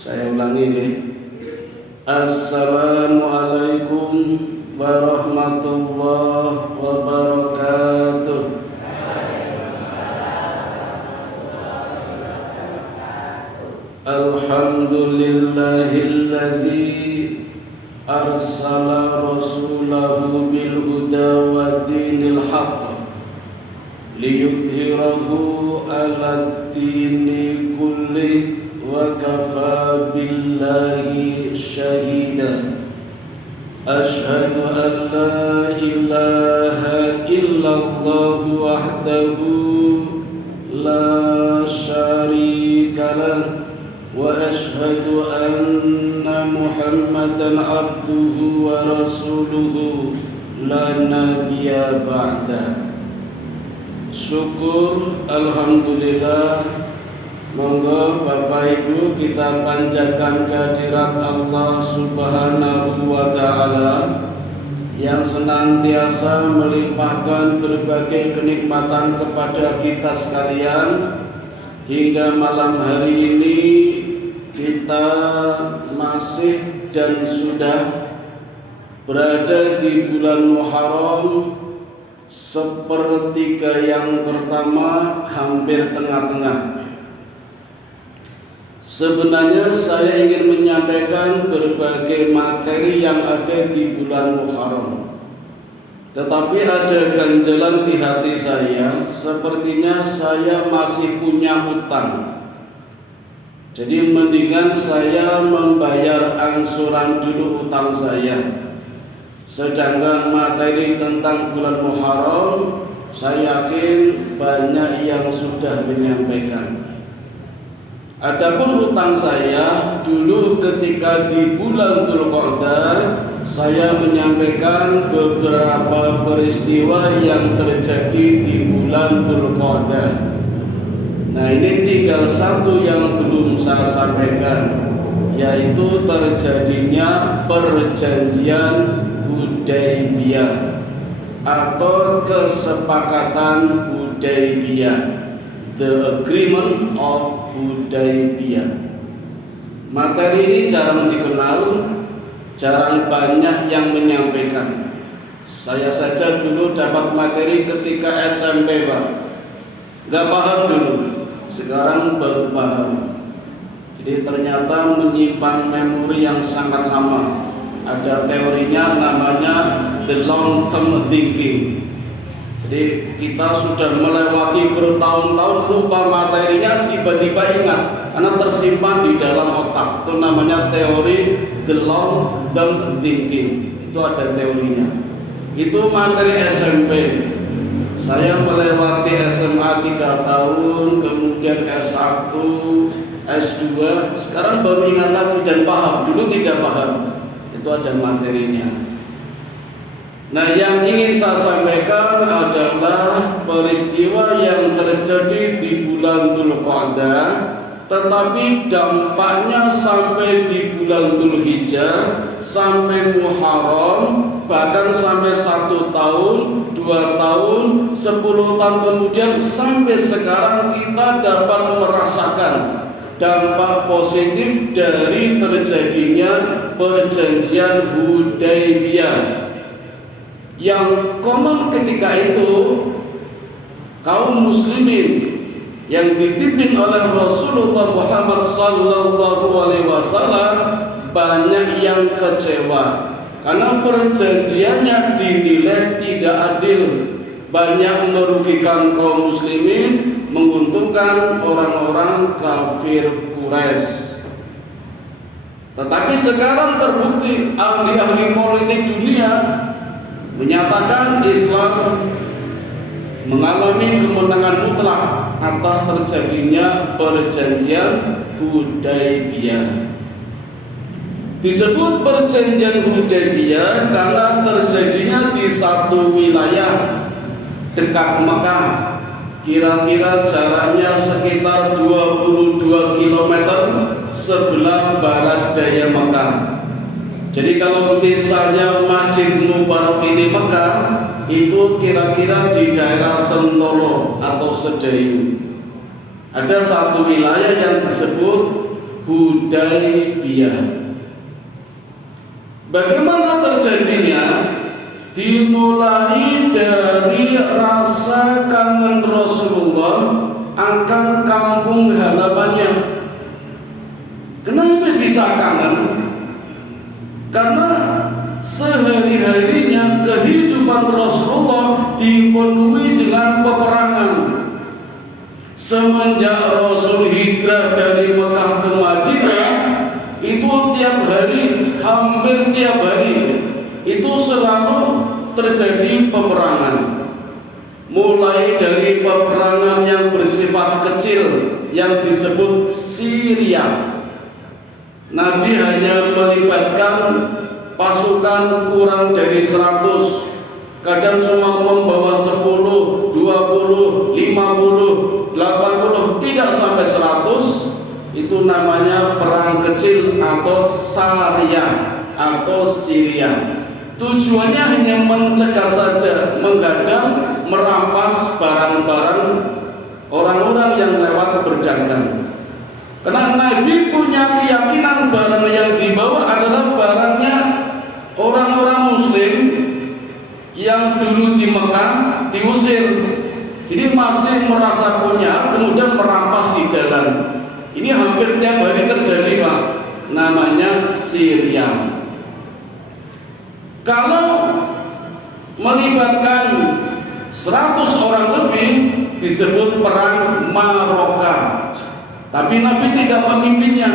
Saya ulangi deh. Assalamualaikum warahmatullahi wabarakatuh. Alhamdulillahilladzi arsala rasulahu bil huda wa dinil haqq liyudhhirahu 'alad dini kulli wa kafa billahi syahida. Asyhadu an la ilaha illallah wahdahu la syarika lah wa asyhadu anna Muhammadan abduhu wa rasuluhu la nabiyya ba'da. Syukur, alhamdulillah. Monggo Bapak Ibu kita panjatkan kehadirat Allah Subhanahu wa Ta'ala yang senantiasa melimpahkan berbagai kenikmatan kepada kita sekalian. Hingga malam hari ini kita masih dan sudah berada di bulan Muharram, sepertiga yang pertama, hampir tengah-tengah. Sebenarnya saya ingin menyampaikan berbagai materi yang ada di bulan Muharram, tetapi ada ganjalan di hati saya. Sepertinya saya masih punya utang. Jadi mendingan saya membayar angsuran dulu utang saya. Sedangkan materi tentang bulan Muharram, saya yakin banyak yang sudah menyampaikan. Adapun utang saya dulu ketika di bulan Dzulqa'dah, saya menyampaikan beberapa peristiwa yang terjadi di bulan Dzulqa'dah. Nah, ini tinggal satu yang belum saya sampaikan, yaitu terjadinya perjanjian Hudaybiyah atau kesepakatan Hudaybiyah, the agreement of Hudaybiyah. Materi ini jarang dikenal, jarang banyak yang menyampaikan. Saya saja dulu dapat materi ketika SMP, Pak. Gak paham dulu, sekarang baru paham. Jadi ternyata menyimpan memori yang sangat lama. Ada teorinya namanya the long term thinking. Jadi kita sudah melewati bertahun-tahun lupa materinya, tiba-tiba ingat karena tersimpan di dalam otak. Itu namanya teori the long term thinking. Itu ada teorinya. Itu materi SMP. Saya melewati SMA 3 tahun, kemudian S1, S2, sekarang baru ingat lagi dan paham. Dulu tidak paham. Itu ada materinya. Nah, yang ingin saya sampaikan adalah peristiwa yang terjadi di bulan Dzulqa'dah, tetapi dampaknya sampai di bulan Dzulhijjah, sampai Muharram, bahkan sampai 1 tahun, 2 tahun, 10 tahun kemudian sampai sekarang kita dapat merasakan dampak positif dari terjadinya perjanjian Hudaybiyah. Yang konon ketika itu kaum muslimin yang dipimpin oleh Rasulullah Muhammad sallallahu alaihi wasallam banyak yang kecewa karena perjanjiannya dinilai tidak adil, banyak merugikan kaum muslimin, menguntungkan orang-orang kafir Quraisy. Tetapi sekarang terbukti ahli-ahli politik dunia menyatakan Islam mengalami kemenangan mutlak atas terjadinya perjanjian Hudaybiyah. Disebut perjanjian Hudaybiyah karena terjadinya di satu wilayah dekat Mekah, kira-kira jaraknya sekitar 22 km sebelah barat daya Mekah. Jadi kalau misalnya Masjid Mubarak ini Mekah, itu kira-kira di daerah Sentolo atau Sedayu. Ada satu wilayah yang disebut Hudaybiyah. Bagaimana terjadinya? Dimulai dari rasa kangen Rasulullah akan kampung halamannya. Kenapa bisa kangen? Karena sehari-harinya kehidupan Rasulullah dipenuhi dengan peperangan. Semenjak Rasul hijrah dari Mekah ke Madinah, itu tiap hari, hampir tiap hari, itu selalu terjadi peperangan. Mulai dari peperangan yang bersifat kecil yang disebut Syria. Nabi hanya melibatkan pasukan kurang dari 100, kadang cuma membawa 10, 20, 50, 80, tidak sampai 100. Itu namanya perang kecil atau Syria atau Syria. Tujuannya hanya mencegat saja, menggadang, merampas barang-barang orang-orang yang lewat berdagang. Karena Nabi punya keyakinan barang yang dibawa adalah barangnya orang-orang Muslim yang dulu di Mekah diusir. Jadi masih merasa punya, kemudian merampas di jalan. Ini hampir tiap hari terjadi, Pak. Namanya Syria. Kalau melibatkan 100 orang lebih disebut perang Maroka. Tapi Nabi tidak memimpinnya,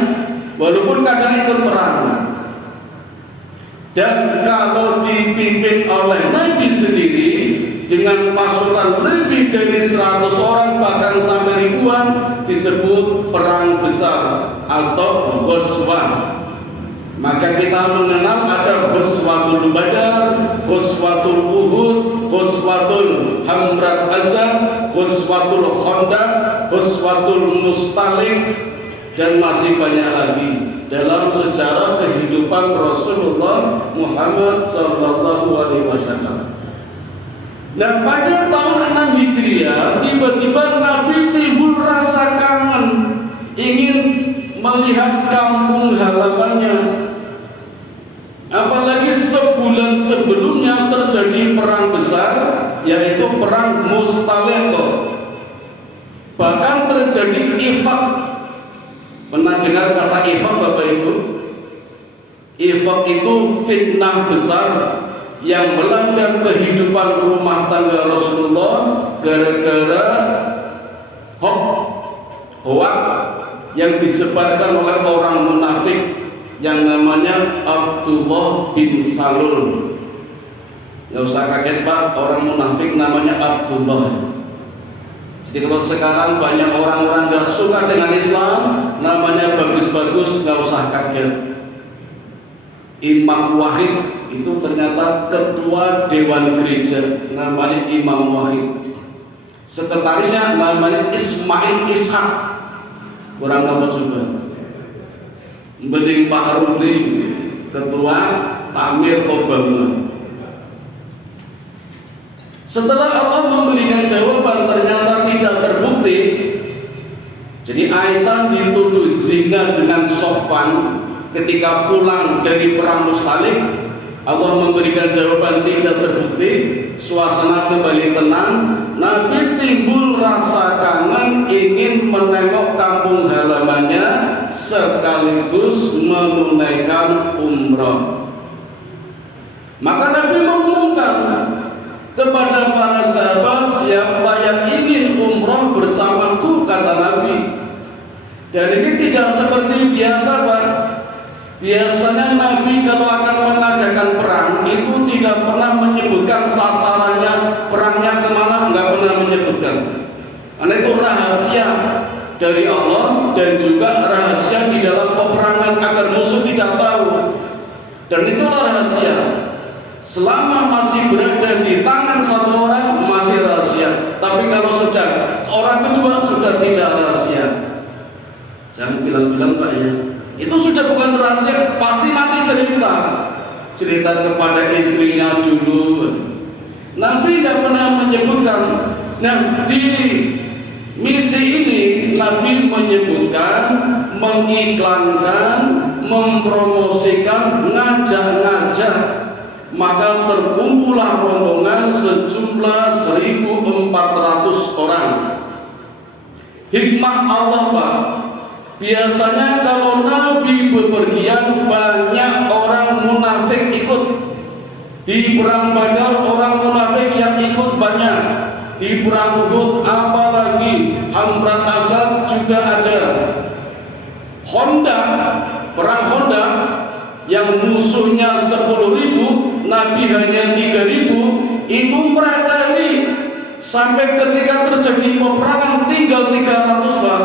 walaupun kadang ikut perang. Dan kalau dipimpin oleh Nabi sendiri dengan pasukan lebih dari 100 orang bahkan sampai ribuan, disebut perang besar atau ghazwah. Maka kita mengenal ada Ghazwatul Badar, Ghazwatul Uhud, Ghazwatul Hamrat Asad, Ghazwatul Khandaq, Ghazwatul Mustalik, dan masih banyak lagi dalam sejarah kehidupan Rasulullah Muhammad SAW. Nah, pada tahun 6 Hijriah tiba-tiba Nabi timbul rasa kangen, ingin melihat kampung halamannya. Apalagi sebulan sebelumnya terjadi perang besar, yaitu perang Mustaliqah. Bahkan terjadi ifak. Pernah dengar kata ifak, Bapak Ibu? Ifak itu fitnah besar yang melanda kehidupan rumah tangga Rasulullah gara-gara hoak yang disebarkan oleh orang munafik yang namanya Abdullah bin Salul. Nggak usah kaget, Pak, orang munafik namanya Abdullah. Jadi kalau sekarang banyak orang-orang nggak suka dengan Islam, namanya bagus-bagus, nggak usah kaget. Imam Wahid itu ternyata ketua Dewan Gereja, namanya Imam Wahid. Sekretarisnya namanya Ismail Ishak. Kurang apa coba? Mending Pak Ruti, ketua Tamir Obama. Setelah Allah memberikan jawaban ternyata tidak terbukti. Jadi Aisyah dituduh zina dengan Sofwan ketika pulang dari perang Mustalik. Allah memberikan jawaban tidak terbukti. Suasana kembali tenang. Nabi timbul rasa kangen, ingin menengok kampung halamannya sekaligus menunaikan umrah. Maka Nabi mengumumkan kepada para sahabat, siapa yang ingin umrah bersamaku, kata Nabi. Dan ini tidak seperti biasa, Pak. Biasanya Nabi kalau akan mengadakan perang itu tidak pernah menyebutkan sasarannya, perangnya kemana, nggak pernah menyebutkan. Karena itu rahasia dari Allah dan juga rahasia di dalam peperangan agar musuh tidak tahu. Dan itulah rahasia. Selama masih berada di tangan satu orang masih rahasia. Tapi kalau sudah orang kedua sudah tidak rahasia. Jangan bilang-bilang, Pak, ya. Itu sudah bukan rahasia, pasti nanti cerita kepada istrinya dulu. Nabi tidak pernah menyebutkan. Nah, di misi ini Nabi menyebutkan, mengiklankan, mempromosikan, ngajak-ngajak, maka terkumpullah rombongan sejumlah 1.400 orang. Hikmah Allah, Pak. Biasanya kalau Nabi bepergian banyak orang munafik ikut. Di perang Badar orang munafik yang ikut banyak. Di perang Uhud apalagi, Hamrat Asad juga ada. Perang Honda yang musuhnya 10.000, Nabi hanya 3.000, itu mereteli sampai ketika terjadi peperangan tinggal 300, Pak.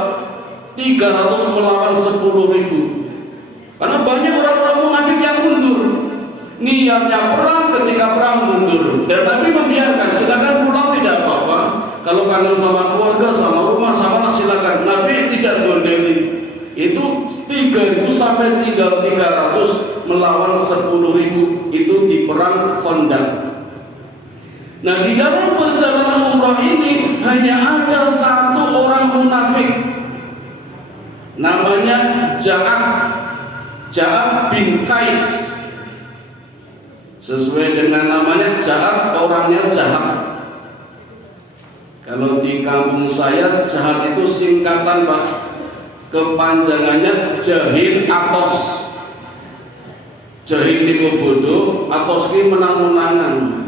300 melawan 10.000. Karena banyak orang-orang munafik yang mundur. Niatnya perang, ketika perang mundur. Dan Nabi membiarkan, silakan pulang tidak apa-apa. Kalau kangen sama keluarga, sama rumah, sama anak silakan. Nabi tidak gondeli. Itu 3.000 sampai tinggal 300 melawan 10.000. Itu di perang Khandaq. Nah, di dalam perjalanan umrah ini hanya ada satu orang munafik, namanya Ja'ad bin Qais. Sesuai dengan namanya, Ja'ad orangnya jahat. Kalau di kampung saya, jahat itu singkatan, Pak. Kepanjangannya Jahil Atos. Jahil niku bodoh, Atos ki menang-menangan.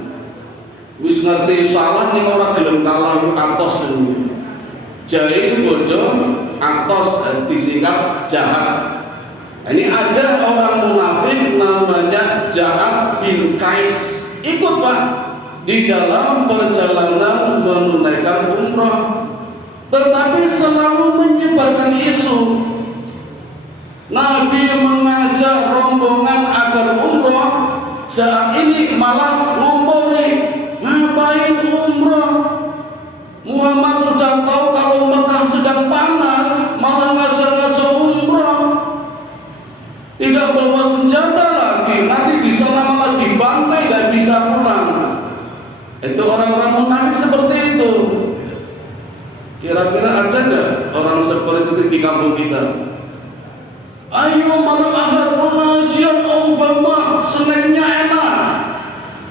Wis ngerti salah ning ora gelem kalah Atos niku. Jahil bodoh, Atos disingkat jahat. Ini ada orang munafik namanya Ja'ad bin Qais ikut, Pak, di dalam perjalanan menunaikan umrah, tetapi selalu menyebarkan isu. Nabi mengajak rombongan agar umrah, saat ini malah ngompori, ngapain umrah? Muhammad sudah tahu kalau Mekah sedang panas, malah ngajak-ngajak umrah. Tidak bawa senjata lagi, nanti di sana malah dibantai, gak bisa pulang. Itu orang-orang munafik seperti itu. Kira-kira ada nggak orang seperti itu di kampung kita? Ayo malam Ahad pengajian Obama, senengnya enak.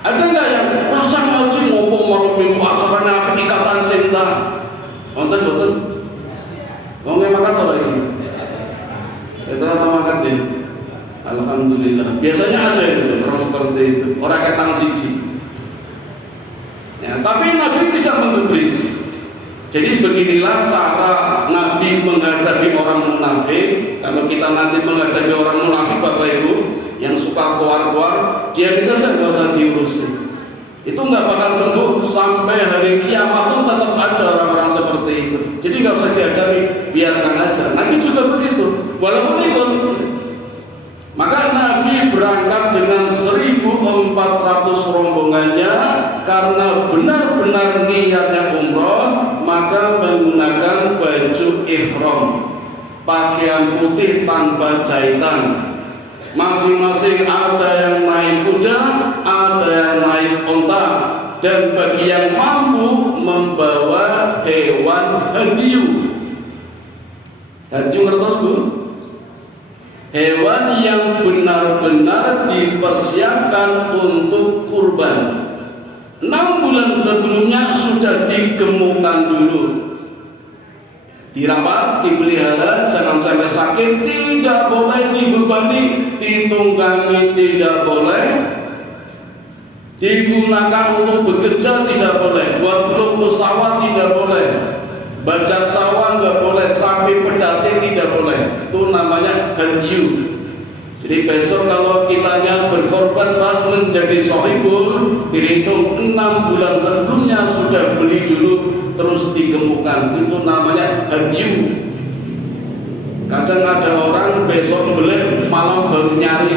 Ada nggak yang rasa ngaji ngomong malam minggu acaranya apa ikatan cinta? Nonton. Ngomongnya makan apa lagi? Itu apa makan deh? Alhamdulillah. Biasanya ada itu orang seperti itu, orang ketang siji. Ya, tapi Nabi tidak menggubris. Jadi beginilah cara Nabi menghadapi orang munafik. Kalau kita nanti menghadapi orang munafik, Bapak Ibu, yang suka keluar-keluar, dia kita saja nggak usah diurusin. Itu nggak bakal sembuh sampai hari kiamat pun tetap ada orang-orang seperti itu. Jadi nggak usah dihadapi, biarkan aja. Nabi juga begitu, walaupun ikut. Maka Nabi berangkat dengan 1.400 rombongannya karena benar-benar niatnya umroh, maka menggunakan baju ihram, pakaian putih tanpa jahitan. Masing-masing ada yang naik kuda, ada yang naik onta, dan bagi yang mampu membawa hewan hadyu. Hadyu ngertos, Bu? Hewan yang benar-benar dipersiapkan untuk kurban. 6 bulan sebelumnya sudah digemukkan dulu, dirawat, dipelihara, jangan sampai sakit, tidak boleh dibebani, ditunggangi tidak boleh, digunakan untuk bekerja tidak boleh, buat pelukis sawah tidak boleh, bajak sawah nggak boleh, sapi pedati tidak boleh. Itu namanya hadyu. Jadi besok kalau kitanya berkorban, Pak, menjadi sohibul, dihitung 6 bulan sebelumnya sudah beli dulu, terus digemukkan. Itu namanya hadyu. Kadang ada orang besok beli, malam baru nyari,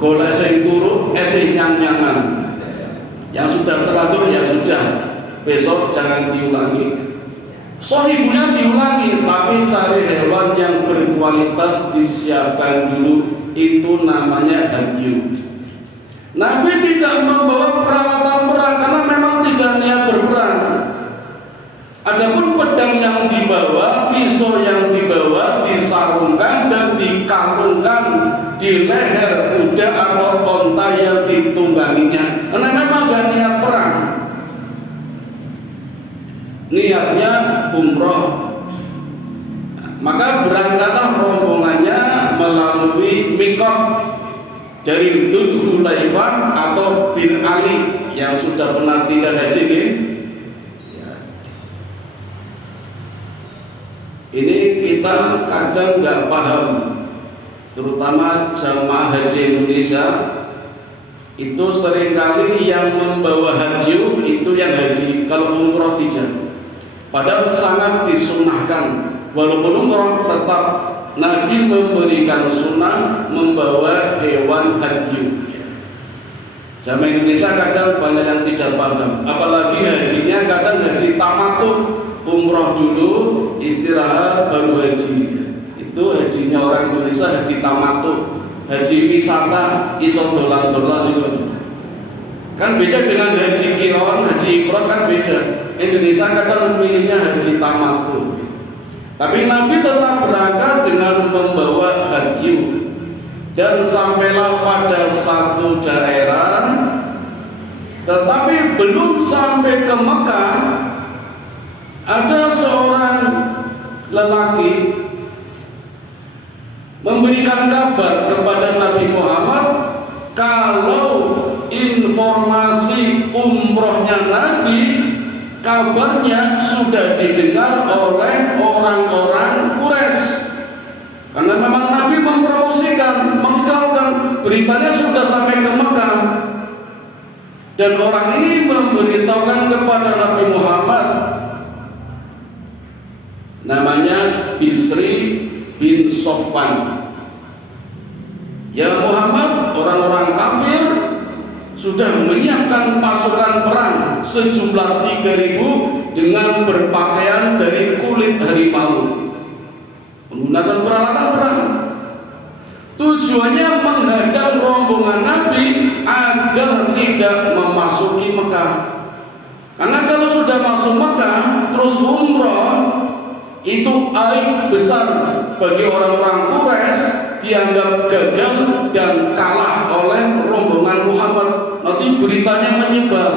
golek sing turu, sing nyang-nyangan. Yang sudah terlanjur ya sudah, besok jangan diulangi. Sohibulnya diulangi, tapi cari hewan yang berkualitas, disiapkan dulu. Itu namanya hadyu. Nabi tidak membawa peralatan perang karena memang tidak niat berperang. Adapun pedang yang dibawa, pisau yang dibawa disarungkan ditarungkan di leher kuda atau onta yang ditungganginya, karena memang gak niat perang, niatnya umroh. Maka berangkatlah rombongannya melalui mikot dari Dzul Hulaifah atau Bir Ali. Yang sudah pernah tinggal haji ini, ini kita kadang nggak paham, terutama jamaah haji Indonesia itu seringkali yang membawa hadyu itu yang haji, kalau umroh tidak. Padahal sangat disunahkan. Walaupun umroh tetap Nabi memberikan sunnah membawa hewan hadyu. Jamaah Indonesia kadang banyak yang tidak paham, apalagi hajinya kadang haji tamattu, umroh dulu, istirahat baru haji. Itu hajinya orang Indonesia, haji tamattu, haji wisata, iso dolan-dolan itu. Kan beda dengan haji qiron, haji ifrad kan beda. Indonesia kadang memilihnya haji tamattu. Tapi Nabi tetap berangkat dengan membawa hadyu. Dan sampailah pada satu daerah, tetapi belum sampai ke Mekah, ada seorang lelaki memberikan kabar kepada Nabi Muhammad kalau informasi umrohnya Nabi, kabarnya sudah didengar oleh orang-orang Quraisy. Karena memang Nabi mempromosikan, mengiklankan, beritanya sudah sampai ke Mekah. Dan orang ini memberitahukan kepada Nabi Muhammad, namanya Bisri bin Sofwan. Ya Muhammad, orang-orang kafir sudah menyiapkan pasukan perang sejumlah 3.000 dengan berpakaian dari kulit harimau, menggunakan peralatan perang. Tujuannya menghadang rombongan Nabi agar tidak memasuki Mekah. Karena kalau sudah masuk Mekah terus umroh, itu aib besar bagi orang-orang Quraisy, dianggap gagal dan kalah oleh rombongan Muhammad. Nanti beritanya menyebar.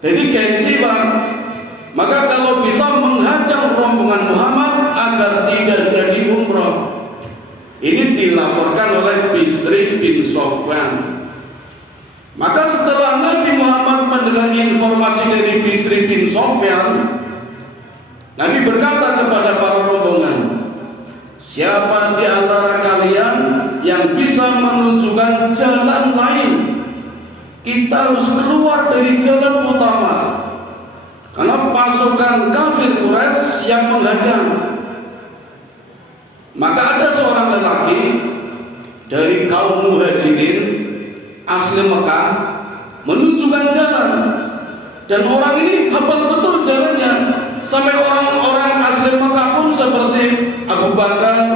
Jadi gengsi Pak. Maka kalau bisa menghadang rombongan Muhammad agar tidak jadi umroh. Ini dilaporkan oleh Bisri bin Sofwan. Maka setelah Nabi Muhammad mendengar informasi dari Bisri bin Sofwan, Nabi berkata kepada para rombongan, siapa di antara kalian yang bisa menunjukkan jalan lain? Kita harus keluar dari jalan utama, karena pasukan kafir Quraisy yang menghadang. Maka ada seorang lelaki dari kaum Muhajirin asli Mekah menunjukkan jalan, dan orang ini hafal betul jalannya. Sampai orang-orang asli Mekah pun seperti Abu Bakar,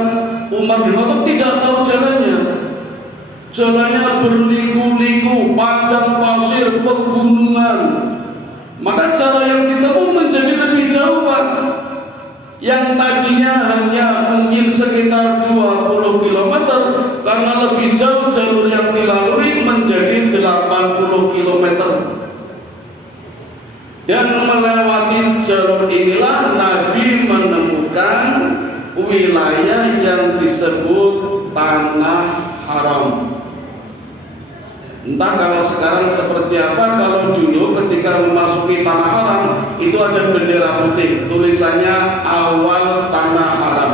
Umar bin Khattab tidak tahu jalannya. Jalannya berliku-liku, padang pasir, pegunungan. Maka cara yang ditempuh menjadi lebih jauh Pak. Yang tadinya hanya mungkin sekitar 20 km, karena lebih jauh jalur yang dilalui menjadi 80 km. Dan melewati jalur inilah Nabi menemukan wilayah yang disebut Tanah Haram. Entah kalau sekarang seperti apa, kalau dulu ketika memasuki Tanah Haram itu ada bendera putih, tulisannya awal Tanah Haram.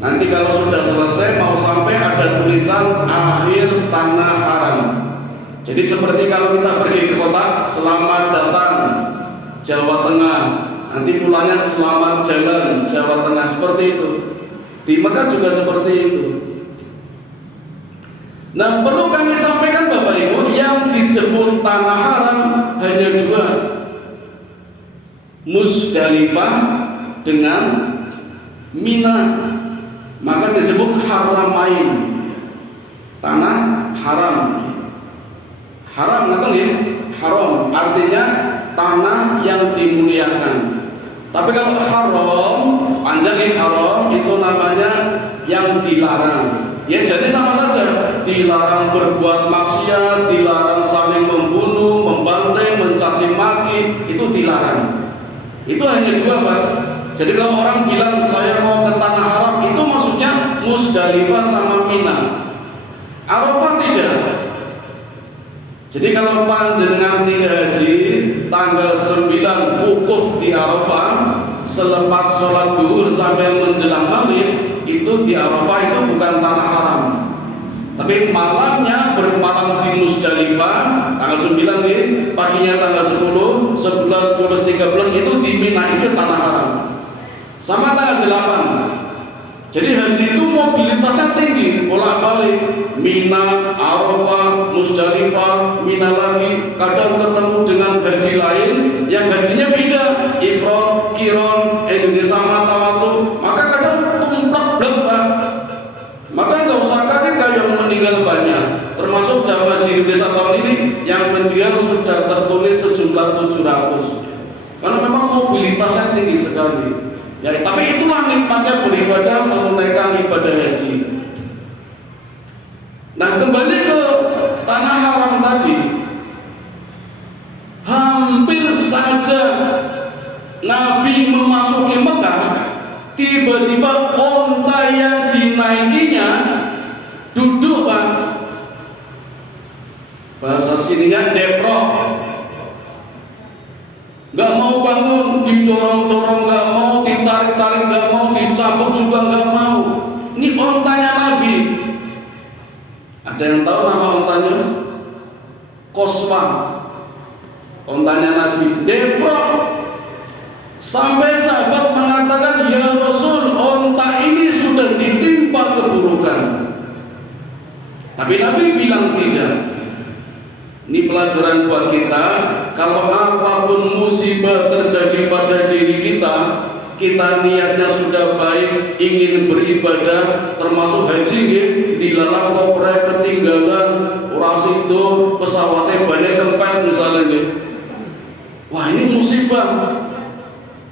Nanti kalau sudah selesai mau sampai ada tulisan akhir Tanah Haram. Jadi seperti kalau kita pergi ke kota, selamat datang Jawa Tengah, nanti pulangnya selamat jalan Jawa Tengah, seperti itu. Di Mekah juga seperti itu. Nah, perlu kami sampaikan Bapak Ibu, yang disebut Tanah Haram hanya dua, Musdalifah dengan Mina. Maka disebut Haramain, Tanah Haram. Haram nggak ya? Haram artinya tanah yang dimuliakan. Tapi kalau haram, panjang ya, haram itu namanya yang dilarang. Ya jadi sama saja, dilarang berbuat maksiat, dilarang saling membunuh, membantai, mencaci maki, itu dilarang. Itu hanya dua, Pak. Jadi kalau orang bilang saya mau ke tanah haram, itu maksudnya Musdalifah sama Mina. Arafah tidak. Jadi kalau panjenengan tinggal haji tanggal 9 wukuf di Arafah, selepas sholat duhur sampai menjelang maghrib, itu di Arafah itu bukan tanah haram. Tapi malamnya bermalam di Musdalifah tanggal 9 nih, paginya tanggal 10, 11, 12, 13 itu di Mina, itu tanah haram. Sama tanggal 8. Jadi haji itu mobilitasnya tinggi, bolak-balik Mina, Arafah, Musdalifah, Mina lagi. Kadang ketemu dengan haji lain yang hajinya beda, ifrad, qiran, Indonesia matawatu. Maka kadang tumplek blek. Maka nggak usah kaget yang meninggal banyak. Termasuk jamaah haji Indonesia tahun ini yang meninggal sudah tertulis sejumlah 700. Karena memang mobilitasnya tinggi sekali. Ya, tapi itulah nikmatnya beribadah, menunaikan ibadah haji. Nah, kembali ke tanah haram tadi, hampir saja Nabi memasuki Mekah, tiba-tiba onta yang dinaikinya duduk, Pak. Bahasa sininya deprok. Gak mau bangun, didorong-dorong gak mau, ditarik-tarik gak mau, dicambuk juga gak mau. Ini ontanya Nabi. Ada yang tahu nama ontanya? Koswa. Ontanya Nabi deprok. Sampai sahabat mengatakan, ya Rasul, onta ini sudah ditimpa keburukan. Tapi Nabi bilang tidak. Ini pelajaran buat kita. Kalau apapun musibah terjadi pada diri kita, kita niatnya sudah baik, ingin beribadah, termasuk haji, dilarang koprek ketinggalan, oras itu pesawatnya banyak kempes misalnya. Wah, ini musibah.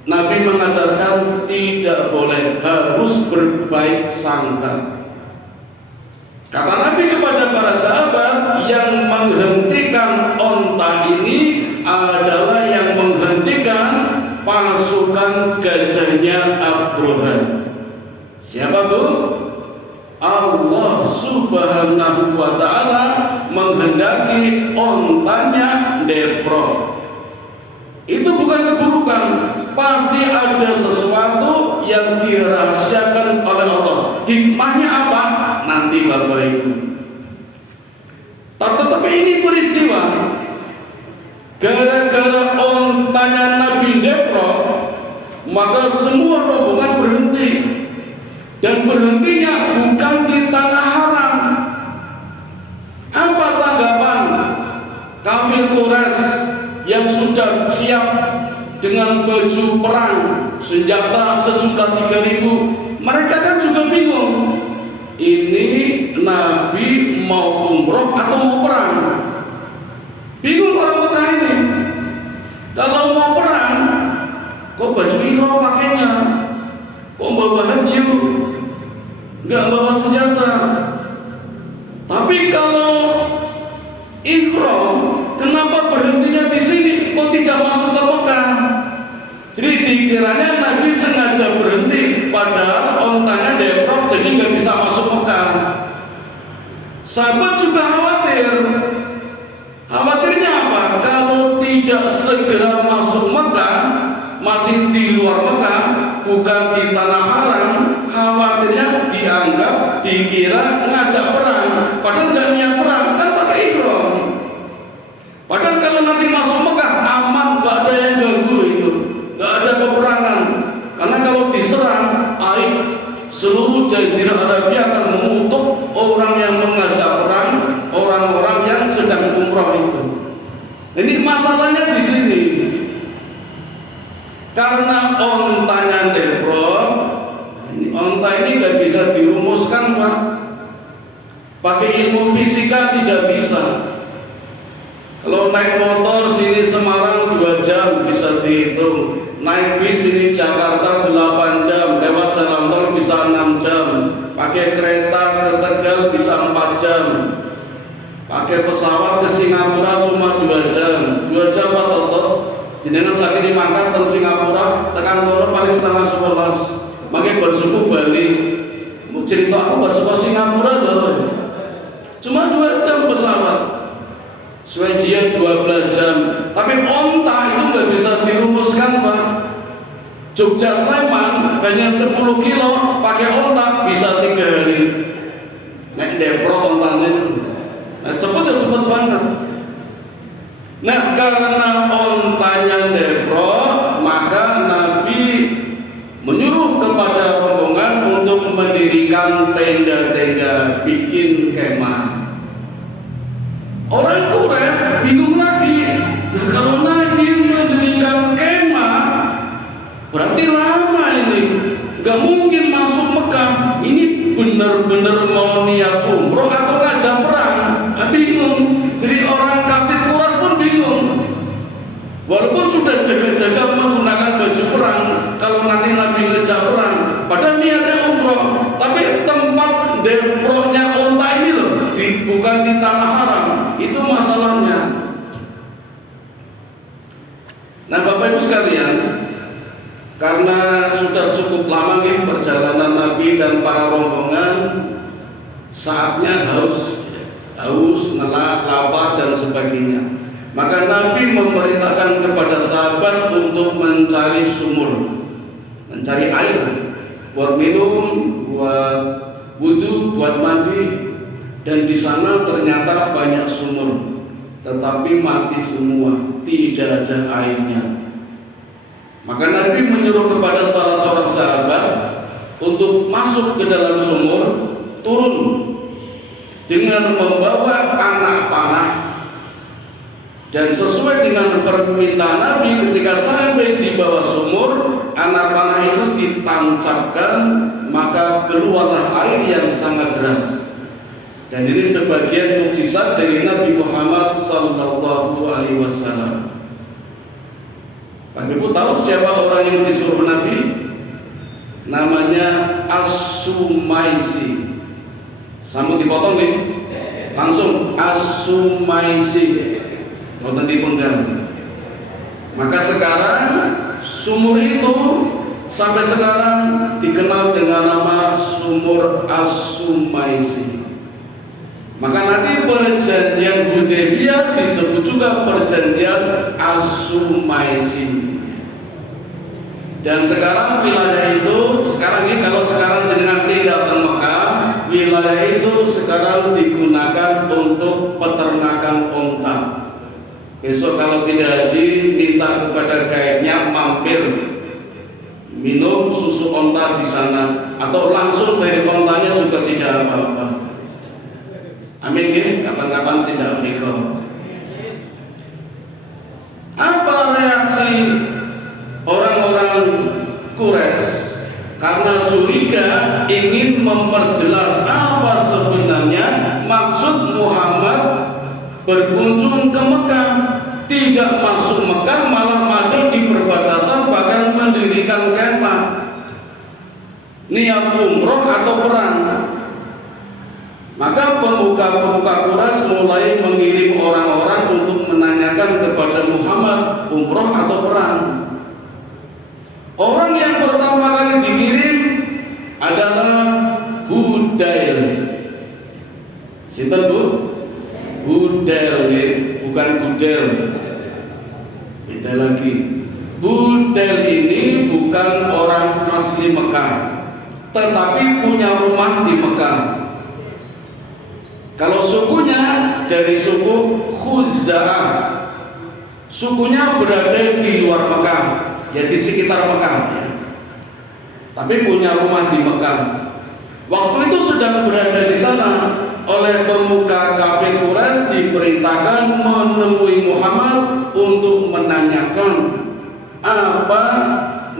Nabi mengajarkan tidak boleh, harus berbaik sangka. Kata Nabi kepada para sahabat, yang menghentikan onta ini adalah yang menghentikan pasukan gajahnya Abraha. Siapa bu? Allah Subhanahu wa ta'ala menghendaki ontanya deprok. Itu bukan keburukan, pasti ada sesuatu yang dirahasiakan oleh Allah. Hikmahnya apa? Nanti Bapak Ibu. Tetapi ini peristiwa gara-gara ontanya Nabi deprok, maka semua rombongan berhenti. Dan berhentinya bukan di tanah haram. Apa tanggapan kafir Quraisy yang sudah siap dengan baju perang, senjata sejumlah 3.000? Mereka kan juga bingung. Ini Nabi mau umroh atau mau perang? Bingung orang Mekah ini. Kalau mau perang, kok baju ihram pakainya? Kok bawa hadyu? Enggak bawa senjata. Tapi kalau ihram, kenapa berhentinya di sini? Kok tidak masuk ke Mekah? Jadi dikiranya Nabi sengaja berhenti, padahal ontanya deprok, jadi nggak bisa masuk Mekah. Sahabat juga khawatir. Khawatirnya apa? Kalau tidak segera masuk Mekah, masih di luar Mekah, bukan di tanah haram, khawatirnya dianggap, dikira ngajak perang, padahal nggak niat perang, kan pakai ihram. Padahal kalau nanti masuk Mekah aman, nggak ada yang ganggu itu, nggak ada peperangan. Karena kalau diserang, seluruh Jazirah Arabia akan mengutuk orang yang mengajak perang, orang-orang yang sedang umroh itu. Ini masalahnya di sini. Karena ontanya deprok, onta ini nggak bisa dirumuskan, Pak. Pakai ilmu fisika tidak bisa. Kalau naik motor sini Semarang 2 jam bisa dihitung. Naik bis ini Jakarta 8 jam, lewat jalan tol bisa 6 jam. pakai kereta ke Tegal bisa 4 jam, pakai pesawat ke Singapura cuma 2 jam. 2 jam Pak Toto. Jenengan sakit di makan ke Singapura, tekan kono paling setengah 11. Makai bersuku Bali. Mau cerita aku bersuku Singapura loh. Cuma 2 jam pesawat. Swedia 12 jam. Tapi onta itu nggak bisa dirumuskan Pak. Jogja Sleman hanya 10 kilo, pakai onta bisa 3 hari. Nek Depro ontanya, nah cepet ya cepet banget. Nah karena ontanya Depro, maka Nabi menyuruh kepada rombongan untuk mendirikan tenda-tenda, bikin kemah. Orang Quraisy bingung lagi. Nah kalau Nabi mendirikan kemah, berarti lama ini, gak mungkin masuk Mekah. Ini benar-benar mau niat umroh atau ngajak perang? Nah, bingung. Jadi orang kafir Quraisy pun bingung. Walaupun sudah jaga-jaga menggunakan baju perang, kalau nanti Nabi ngejak perang, padahal niatnya umroh, tapi tempat deproknya onta ini loh, bukan di tanah haram. Itu masalahnya. Nah Bapak Ibu sekalian, karena sudah cukup lama nih perjalanan Nabi dan para rombongan, saatnya haus, ngelak, lapar dan sebagainya. Maka Nabi memerintahkan kepada sahabat untuk mencari sumur, mencari air buat minum, buat wudu, buat mandi. Dan di sana ternyata banyak sumur, tetapi mati semua, tidak ada airnya. Maka Nabi menyuruh kepada salah seorang sahabat untuk masuk ke dalam sumur, turun dengan membawa anak panah. Dan sesuai dengan permintaan Nabi, ketika sampai di bawah sumur, anak panah itu ditancapkan, maka keluarlah air yang sangat deras. Dan ini sebagian mukjizat dari Nabi Muhammad sallallahu alaihi wasallam. Pak Ibu tahu siapa orang yang disuruh Nabi? Namanya As-Sumaisi. Sambut dipotong nih. Langsung As-Sumaisi. Boten dipenggal. Maka sekarang sumur itu sampai sekarang dikenal dengan nama Sumur As-Sumaisi. Maka nanti perjanjian Hudaybiyah disebut juga perjanjian As-Sumaisi. Dan sekarang wilayah itu, sekarang ini kalau sekarang jenengan tidak ke Mekah, wilayah itu sekarang digunakan untuk peternakan onta. Besok kalau tidak haji, minta kepada gaibnya mampir minum susu onta di sana, atau langsung dari ontanya juga tidak apa-apa. Amin ya, kapan-kapan tidak berikut. Apa reaksi orang-orang Quraisy karena curiga, ingin memperjelas apa sebenarnya maksud Muhammad berkunjung ke Mekah? Tidak masuk Mekah, malah mati di perbatasan, bahkan mendirikan kemah. Niat umroh atau perang? Maka pemuka-pemuka Quraisy mulai mengirim orang-orang untuk menanyakan kepada Muhammad, umroh atau perang. Orang yang pertama kali dikirim adalah Hudail. Sinten Bu? Hudail, bukan Budel. Beda lagi. Hudail ini bukan orang asli Mekah, tetapi punya rumah di Mekah. Kalau sukunya dari suku Khuza'ah, sukunya berada di luar Mekah, ya di sekitar Mekah ya. Tapi punya rumah di Mekah. Waktu itu sedang berada di sana, oleh pemuka kafir Quraisy diperintahkan menemui Muhammad untuk menanyakan apa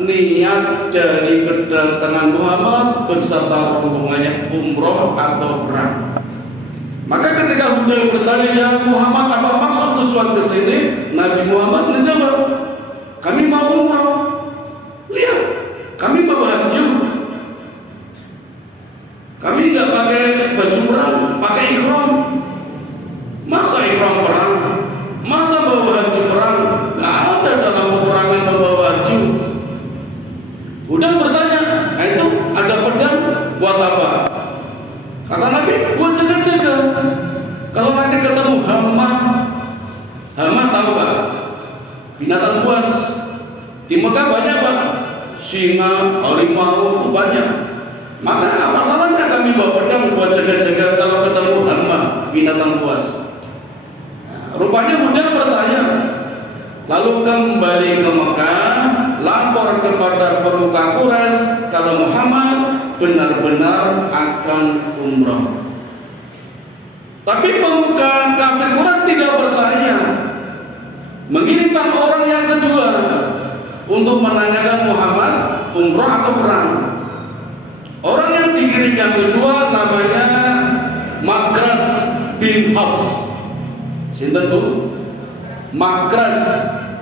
niat dari kedatangan Muhammad beserta rombongannya, umroh atau perang. Maka ketika Hudail bertanya, ya Muhammad, apa maksud tujuan ke sini? Nabi Muhammad menjawab, kami mau umroh. Lihat, kami bawa hadyu. Kami nggak pakai baju perang, pakai ihram. Masa ihram perang? Masa bawa hadiu perang? Nggak ada dalam peperangan membawa hadiu. Udah bertanya, nah itu ada pedang buat apa? Kata Nabi, buat jaga-jaga. Kalau nanti ketemu hama tahu Pak? Binatang buas. Di Mekah banyak Pak, singa, harimau itu banyak. Maka apa salahnya kami bawa pedang buat jaga-jaga kalau ketemu hama, binatang buas? Nah, rupanya mudah percaya. Lalu kembali ke Mekah, lapor kepada pemuka Quraisy kalau Muhammad benar-benar akan umrah. Tapi pemuka kafir Quraisy tidak percaya, mengirimkan orang yang kedua untuk menanyakan Muhammad umrah atau perang. Orang yang dikirim yang kedua namanya Makras bin Hafs. Sinten Bu? Makras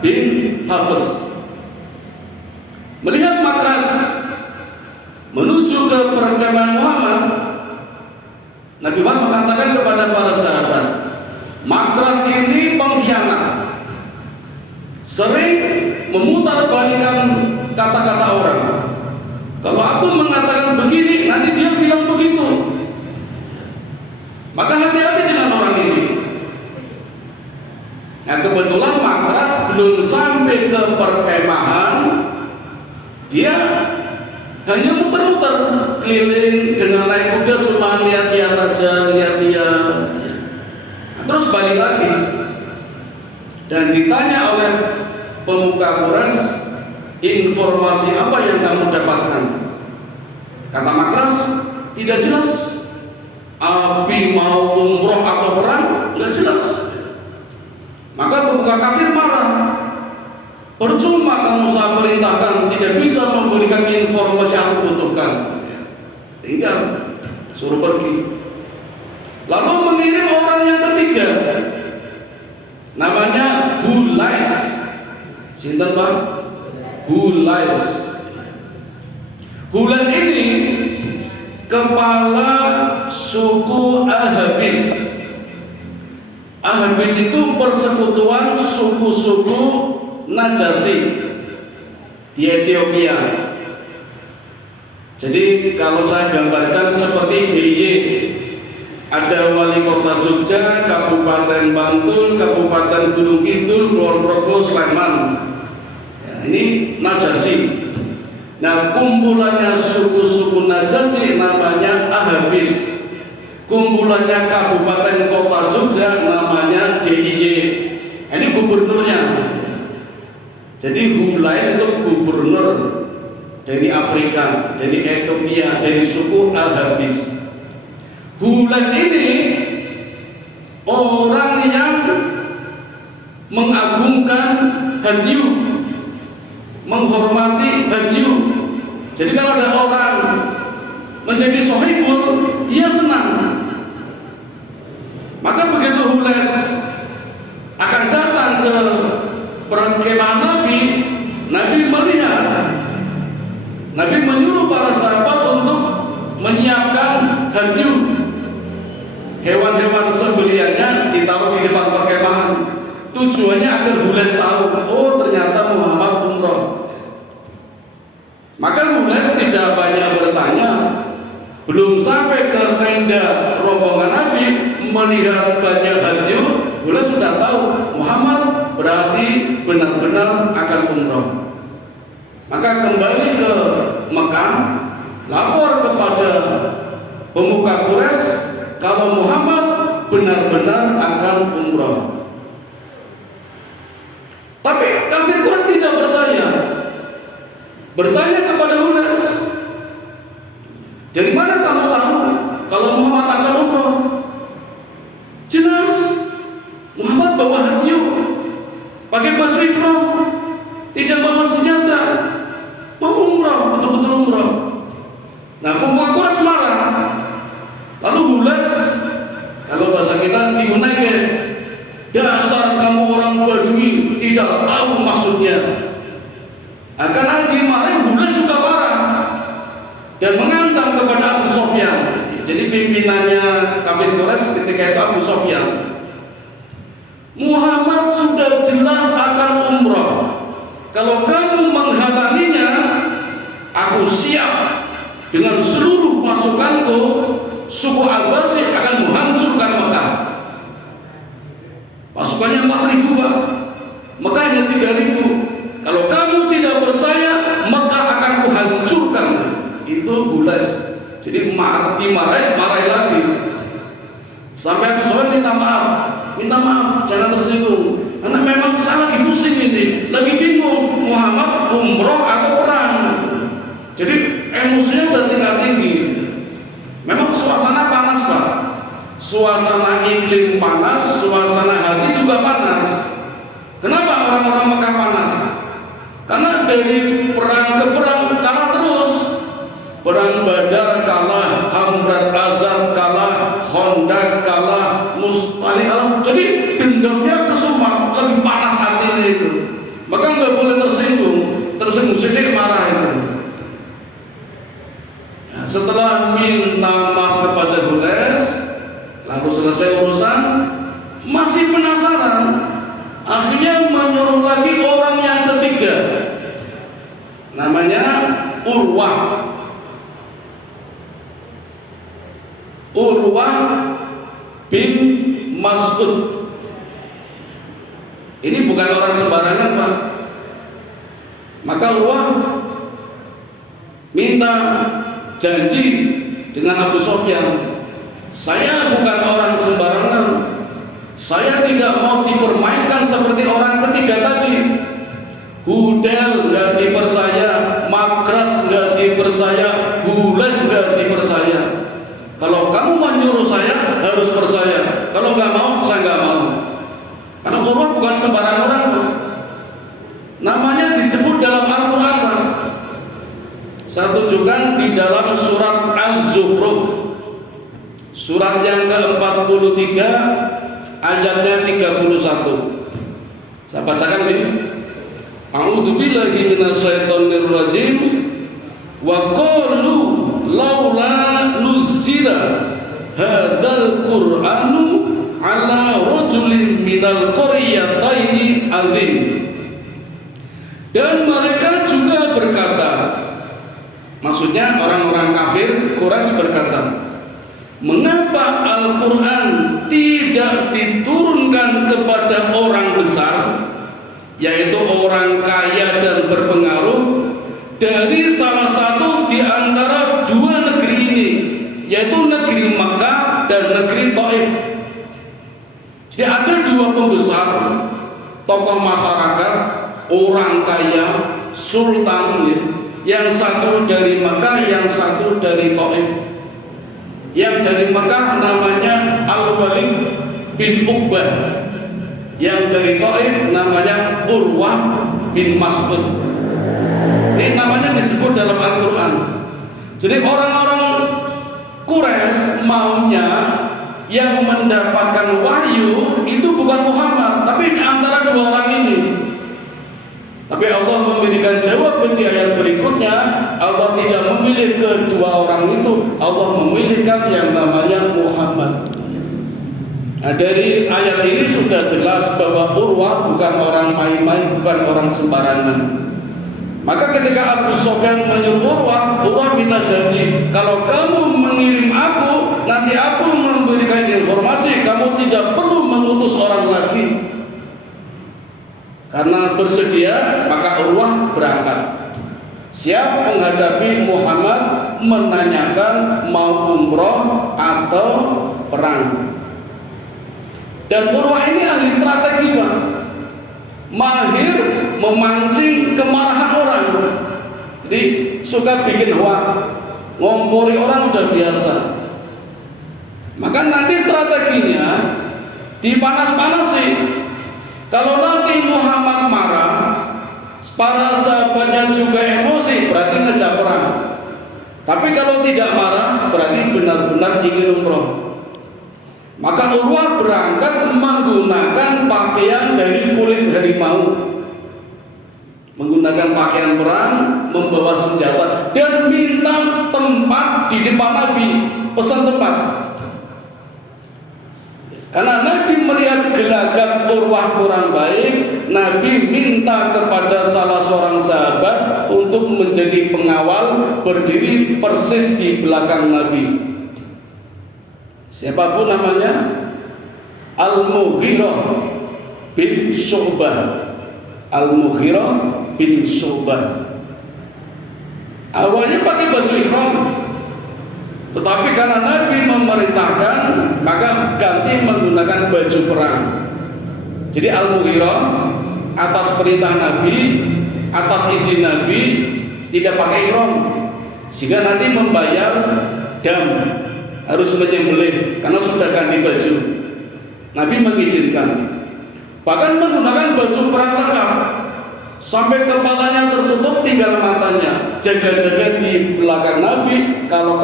bin Hafs. Melihat Makras menuju ke perkemahan Muhammad, Nabi Muhammad mengatakan kepada para sahabat, Makras ini pengkhianat, sering memutarbalikkan kata-kata orang. Kalau aku mengatakan begini, nanti dia bilang begitu. Maka hati-hati dengan orang ini. Nah, kebetulan Makras belum sampai ke perkemahan, dia hanya muter-muter keliling dengan naik kuda, cuma lihat-lihat aja, lihat-lihat. Nah, terus balik lagi dan ditanya oleh pemuka Quraisy, informasi apa yang kamu dapatkan? Kata Makras, tidak jelas. Abi mau umroh atau perang, nggak jelas. Maka pemuka kafir marah. Percuma kamu saya perintahkan, tidak bisa memberikan informasi yang aku butuhkan. Tinggal suruh pergi. Lalu mengirim orang yang ketiga, namanya Hulais. Sinten Pak? Hulais. Hulais ini kepala suku Ahabis. Ahabis itu persekutuan suku-suku Najasyi di Ethiopia. Jadi kalau saya gambarkan seperti DIY, ada wali kota Jogja, Kabupaten Bantul, Kabupaten Gunung Kidul, Kulon Progo, Sleman. Ya, ini Najasyi. Nah, kumpulannya suku-suku Najasyi namanya Ahabis. Kumpulannya Kabupaten Kota Jogja namanya DIY. Ini gubernurnya. Jadi Hulais itu gubernur dari Afrika, dari Ethiopia, dari suku Al-Habis. Hulais ini orang yang mengagungkan hadiu, menghormati hadiu. Jadi kalau ada orang menjadi sohibul, dia senang. Maka begitu Hulais akan datang ke perkemahan Nabi, Nabi melihat, Nabi menyuruh para sahabat untuk menyiapkan hadiu, hewan-hewan sembelihannya ditaruh di depan perkemahan. Tujuannya agar Hulais tahu, oh ternyata Muhammad umroh. Maka Hulais tidak banyak bertanya, belum sampai ke tenda rombongan Nabi, melihat banyak hadiu, Hulais sudah tahu Muhammad berarti benar-benar akan umroh. Maka kembali ke Mekah, lapor kepada pemuka Quraisy kalau Muhammad benar-benar akan umroh. Tapi kafir Quraisy tidak percaya. Bertanya kepada Hulais, dari mana kamu tahu kalau Muhammad akan umroh? Jelas Muhammad bawa hadiu, pakai baju ihram, tidak bawa senjata, mau umrah, betul-betul umrah. Nah, pemuka Quraisy marah. Lalu Hulais, kalau bahasa kita diunaike, dasar kamu orang Badui tidak tahu maksudnya. Akan dimarahi, Hulais juga marah dan mengancam kepada Abu Sufyan. jadi pimpinannya kafir Quraisy ketika itu Abu Sufyan. Muhammad sudah jelas akan umrah. Kalau kamu menghalanginya, aku siap dengan seluruh pasukanku, suku Abbasi akan menghancurkan Mekah. Pasukannya 4.000 Pak, Mekah hanya 3.000. Kalau kamu tidak percaya, Mekah akan kuhancurkan. Itu Gules. Jadi dimarahi lagi. Sampai Abu Sufyan minta maaf, jangan tersinggung. Karena memang saya lagi pusing ini, lagi bingung Muhammad umroh atau perang. Jadi emosinya udah tingkat tinggi. Memang suasana panas Pak. Suasana iklim panas, suasana hati juga panas. Kenapa orang-orang Mekah panas? Karena dari perang ke perang kalah terus. Perang Badar kalah, Hamrat Azad kalah, Khandaq kalah, Mustali kalah. Jadi dendamnya kesumat, lagi panas hatinya itu. Maka nggak boleh tersinggung sedikit marah itu. Nah, setelah minta maaf kepada Gules, lalu selesai urusan, masih penasaran. Akhirnya menyuruh lagi orang yang ketiga, namanya Urwah bin Mas'ud. Ini bukan orang sembarangan Pak. Maka Urwah minta janji dengan Abu Sufyan, saya bukan orang sembarangan. Saya tidak mau dipermainkan seperti orang ketiga tadi. Hudel nggak dipercaya, Makras nggak dipercaya, Gules nggak dipercaya. Kalau kamu menyuruh saya, harus percaya. Kalau nggak mau, saya nggak mau. Karena Urwah bukan sembarang orang. Namanya disebut dalam Al-Quran. Saya tunjukkan di dalam surat Az-Zukhruf, surat yang ke-43, ayatnya 31. Saya bacakan ini. A'udzu billahi minasyaitonir rajim. Wa qalu laula nuzila hadzal qur'anu ala rajulin minal qaryataini azim. Dan mereka juga berkata, maksudnya orang-orang kafir Quraisy berkata, mengapa Al-Quran tidak diturunkan kepada orang besar, yaitu orang kaya dan berpengaruh, dari salah satu di antara dua negeri ini, yaitu negeri Makkah dan negeri Taif. Jadi ada dua pembesar, tokoh masyarakat, orang kaya, sultan, yang satu dari Makkah, yang satu dari Taif. Yang dari Makkah namanya Al-Walid bin Uqbah, yang dari Taif namanya Urwah bin Mas'ud. Ini namanya disebut dalam Al-Quran. Jadi orang-orang Quraisy maunya yang mendapatkan wahyu itu bukan Muhammad, tapi di antara dua orang ini. Tapi Allah memberikan jawab di ayat berikutnya. Allah tidak memilih kedua orang itu, Allah memilihkan yang namanya Muhammad. Nah, dari ayat ini sudah jelas bahwa Urwah bukan orang main-main, bukan orang sembarangan. Maka ketika Abu Sufyan menyuruh Urwah minta janji, kalau kamu mengirim aku, nanti aku memberikan informasi, kamu tidak perlu mengutus orang lagi. Karena bersedia, maka Urwah berangkat, siap menghadapi Muhammad, menanyakan mau umroh atau perang. Dan Urwah ini ahli strategi Pak, mahir memancing kemarahan orang. Jadi suka bikin hoak, ngompori orang udah biasa. Maka nanti strateginya dipanas-panasi. Kalau nanti Muhammad marah, para sahabatnya juga emosi, berarti ngejak perang. Tapi kalau tidak marah, berarti benar-benar ingin umroh. Maka Urwah berangkat menggunakan pakaian dari kulit harimau, menggunakan pakaian perang, membawa senjata dan minta tempat di depan Nabi, pesan tempat. Karena Nabi melihat gelagat Urwah kurang baik, Nabi minta kepada salah seorang sahabat untuk menjadi pengawal, berdiri persis di belakang Nabi. Siapapun namanya, Al-Mughirah bin Syu'bah. Al-Mughirah bin Syu'bah. Awalnya pakai baju ihram, tetapi karena Nabi memerintahkan, maka ganti menggunakan baju perang. Jadi Al-Mughirah atas perintah Nabi, atas izin Nabi, tidak pakai ihram, sehingga nanti membayar dam, harus menyembelih karena sudah ganti baju. Nabi mengizinkan, bahkan menggunakan baju perang lengkap sampai kepalanya tertutup, tinggal matanya, jaga-jaga di belakang Nabi kalau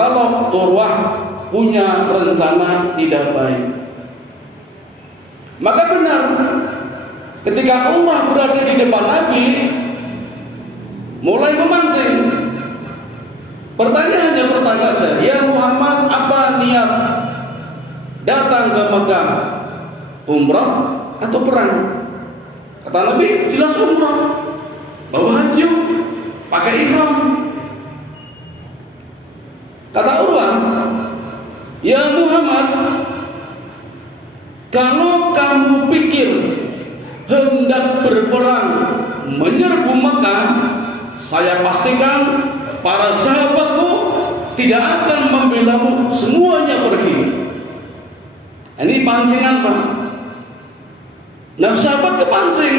Urwah punya rencana tidak baik. Maka benar, ketika Urwah berada di depan Nabi, mulai memancing. Pertanyaannya pertanyaan saja, ya Muhammad, apa niat datang ke Mekah? Umrah atau perang? Kata Nabi, jelas umrah. Bawa hadiah, pakai ihram. Kata Urwah, ya Muhammad, kalau kamu pikir hendak berperang menyerbu Mekah, saya pastikan para sahabatku tidak akan membelamu, semuanya pergi. Ini pancingan, Pak. Nah, sahabat kepancing.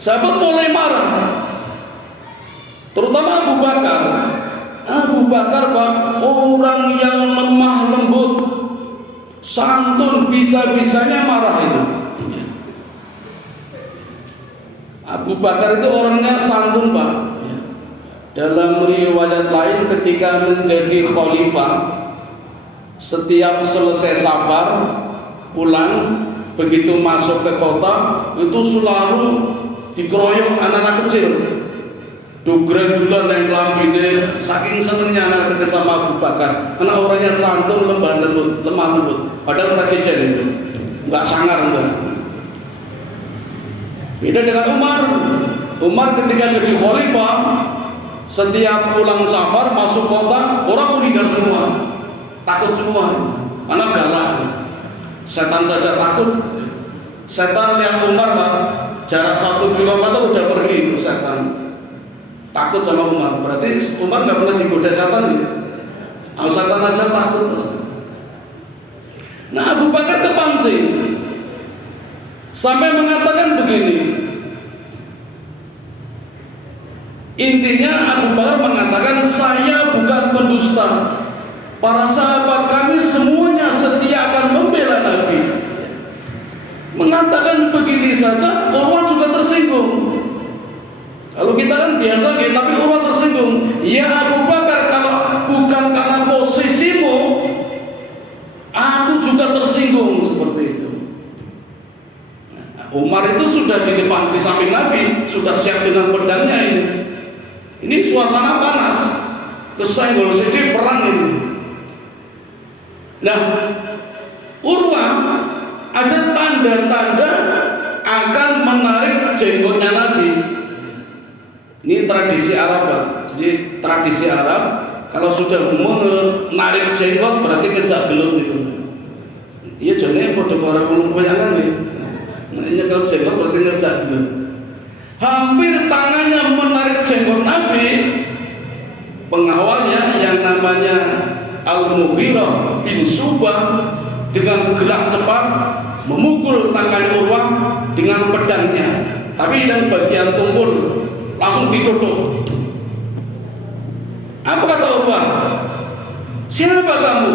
Sahabat mulai marah, terutama Abu Bakar. Abu Bakar, Pak, orang yang lemah lembut, santun, bisa-bisanya marah itu. Abu Bakar itu orangnya santun, Pak. Dalam riwayat lain, ketika menjadi khalifah, setiap selesai safar pulang, begitu masuk ke kota itu selalu dikeroyok anak-anak kecil, dugren-dulan yang lambine, saking senengnya anak kecil sama Abu Bakar, karena orangnya santun, lemah lembut. Padahal presiden itu nggak sangar, enggak. Beda dengan Umar ketika jadi khalifah, setiap pulang safar masuk kota, orang menghindar semua, takut semua, karena galak. Setan saja takut. Setan yang Umar, Pak, jarak 1 kilometer udah pergi itu setan. Takut sama Umar. Berarti Umar nggak pernah digoda setan ya? Setan aja takut. Nah, Abu Bakar kepancing sampai mengatakan begini. Intinya Abu Bakar mengatakan, saya bukan pendusta. Para sahabat kami semuanya setia akan membela Nabi. Mengatakan begini saja, Urwah juga tersinggung. Kalau kita kan biasa, tapi Urwah tersinggung. Ya Abu Bakar, kalau bukan karena posisimu, aku juga tersinggung, seperti itu. Umar itu sudah di depan, di samping Nabi, sudah siap dengan pedangnya ini. Ini suasana panas, kesenggol sedikit perang ini. Nah, Urwah ada tanda-tanda akan menarik jenggotnya Nabi. Ini tradisi Arab, Pak. Jadi tradisi Arab, kalau sudah menarik jenggot berarti kejak gelut itu. Iya, jadinya pada orang mengumpulkan nih. Nah, kalau jenggot berarti kejak gelut. Hampir tangannya menarik jenggot Nabi, pengawalnya yang namanya Al-Mughirah bin Syu'bah dengan gerak cepat memukul tangan Urwah dengan pedangnya, tapi yang bagian tumpul langsung ditutup. Apa kata Urwah? Siapa kamu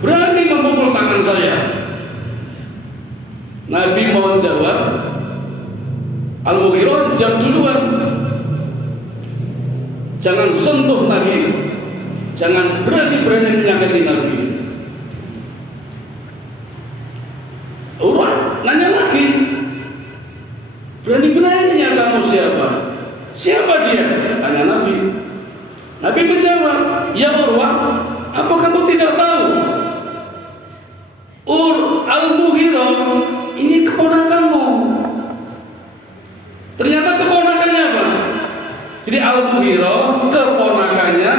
berani memukul tangan saya? Nabi mau jawab, Al-Mughirah jawab duluan. Jangan sentuh Nabi, jangan berani-berani menyakiti Nabi. Urwah nanya lagi, berani-beraninya kamu siapa? Siapa dia? Nabi menjawab, "Ya Urwah, apa kamu tidak tahu? Al-Mughirah ini keponakanmu." Ternyata keponakannya apa? Jadi Al-Mughirah keponakannya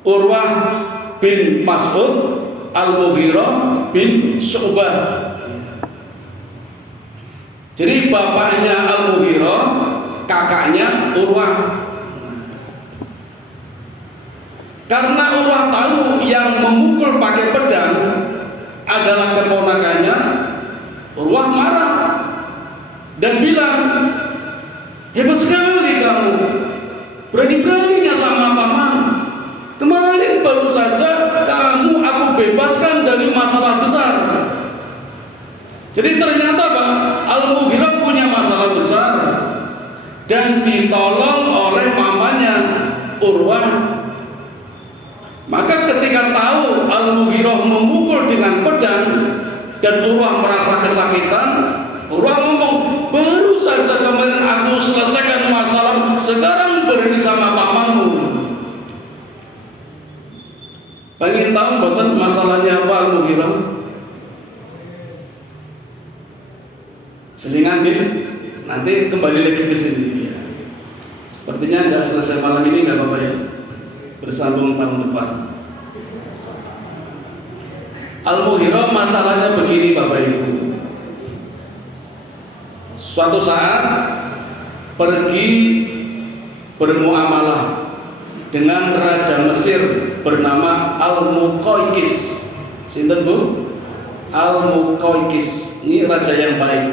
Urwah bin Mas'ud, Al-Mughirah bin Syu'bah. Jadi bapaknya Al-Mughirah, kakaknya Urwah. Karena Urwah tahu yang memukul pakai pedang adalah keponakannya, Urwah marah dan bilang, "Hebat sekali kamu, berani-beraninya sama paman. Kemarin baru saja aku bebaskan dari masalah besar." Jadi ternyata Pak, Al-Mughirah punya masalah besar dan ditolong oleh pamannya Urwah. Maka ketika tahu Al-Mughirah memukul dengan pedang dan Urwah merasa kesakitan, Urwah ngomong, "Baru saja kemarin aku selesaikan masalah, sekarang berani sama pamanmu." Pengen tahu betul masalahnya apa Al-Mughirah? Selingan nanti kembali lagi ke sini. Sepertinya nggak selesai malam ini, nggak apa-apa ya, bersambung tahun depan. Al-Mughirah masalahnya begini Bapak Ibu. Suatu saat pergi bermuamalah dengan raja Mesir bernama Al-Muqawqis. Sinten Bu? Al-Muqawqis. Ini raja yang baik,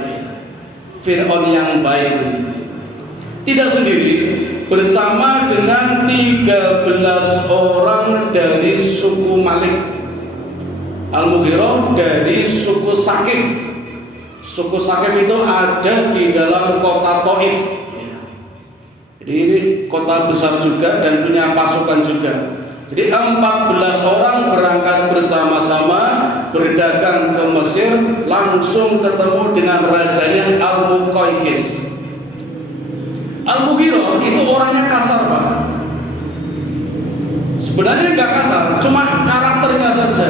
Fir'aun yang baik. Tidak sendiri, bersama dengan 13 orang dari suku Malik. Al-Mughirah dari suku Saqif. Suku Saqif itu ada di dalam kota Taif. Jadi ini kota besar juga dan punya pasukan juga. Jadi 14 orang berangkat bersama-sama berdagang ke Mesir, langsung ketemu dengan rajanya Al-Muqawqis. Al-Mughirah itu orangnya kasar Pak. Sebenarnya nggak kasar, cuma karakternya saja.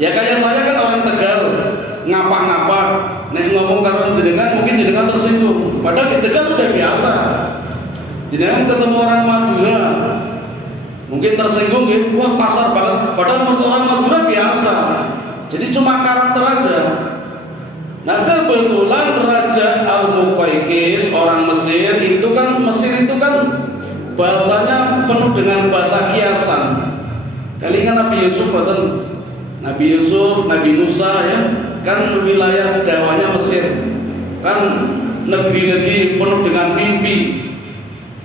Ya kayak saya kan orang Tegal, ngapa-ngapa, nek ngomong karo jenengan mungkin jenengan tersinggung. Padahal di Tegal udah biasa. Jenengan ketemu orang Madura, mungkin tersinggung gitu, wah kasar banget. Padahal menurut orang Madura biasa. Jadi cuma karakter aja. Nah kebetulan Raja Al-Muqawqis orang Mesir itu kan bahasanya penuh dengan bahasa kiasan. Kali kan Nabi Yusuf betul. Nabi Yusuf, Nabi Musa ya, kan wilayah dakwahnya Mesir, kan negeri-negeri penuh dengan mimpi.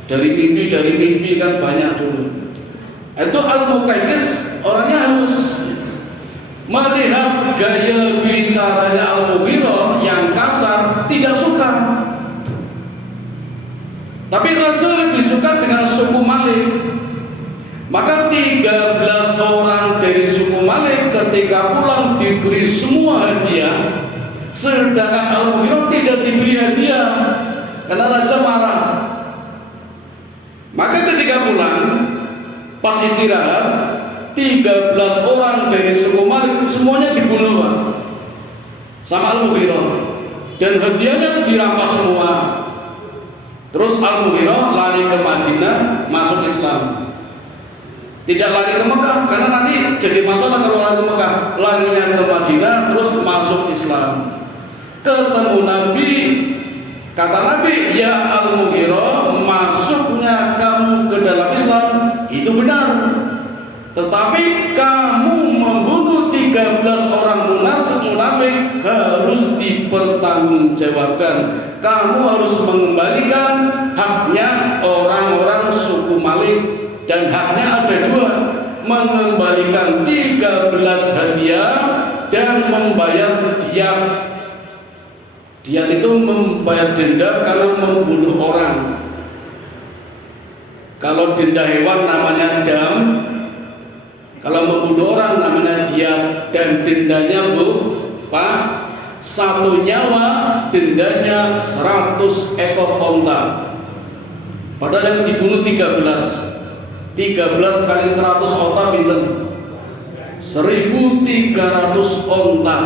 Dari mimpi kan banyak dulu. Itu Al-Muqawqis orangnya halus. Melihat gaya bicaranya Al-Mughirah yang kasar, tidak suka. Tapi raja lebih suka dengan suku Malik. Maka 13 orang dari suku Malik ketika pulang diberi semua hadiah, sedangkan Al-Mughirah tidak diberi hadiah karena raja marah. Maka ketika pulang, pas istirahat, 13 orang dari suku Malik semuanya dibunuh Pak, sama Al-Mughirah, dan hadiahnya dirampas semua. Terus Al-Mughirah lari ke Madinah, masuk Islam. Tidak lari ke Mekah karena nanti jadi masalah kalau lari ke Mekah. Larinya ke Madinah terus masuk Islam. Ketemu Nabi, kata Nabi, "Ya Al-Mughirah, masuknya kamu ke dalam Islam itu benar. Tetapi kamu membunuh 13 orang munafik harus dipertanggungjawabkan. Kamu harus mengembalikan haknya orang-orang suku Malik, dan haknya ada dua, mengembalikan 13 hadiah dan membayar diat. Diat itu membayar denda kalau membunuh orang. Kalau denda hewan namanya dam, kalau membunuh orang namanya diat, dan dendanya Bu Pak, 1 nyawa dendanya 100 ekor onta. Padahal yang dibunuh 13 kali 100 onta pinten? 1.300 onta.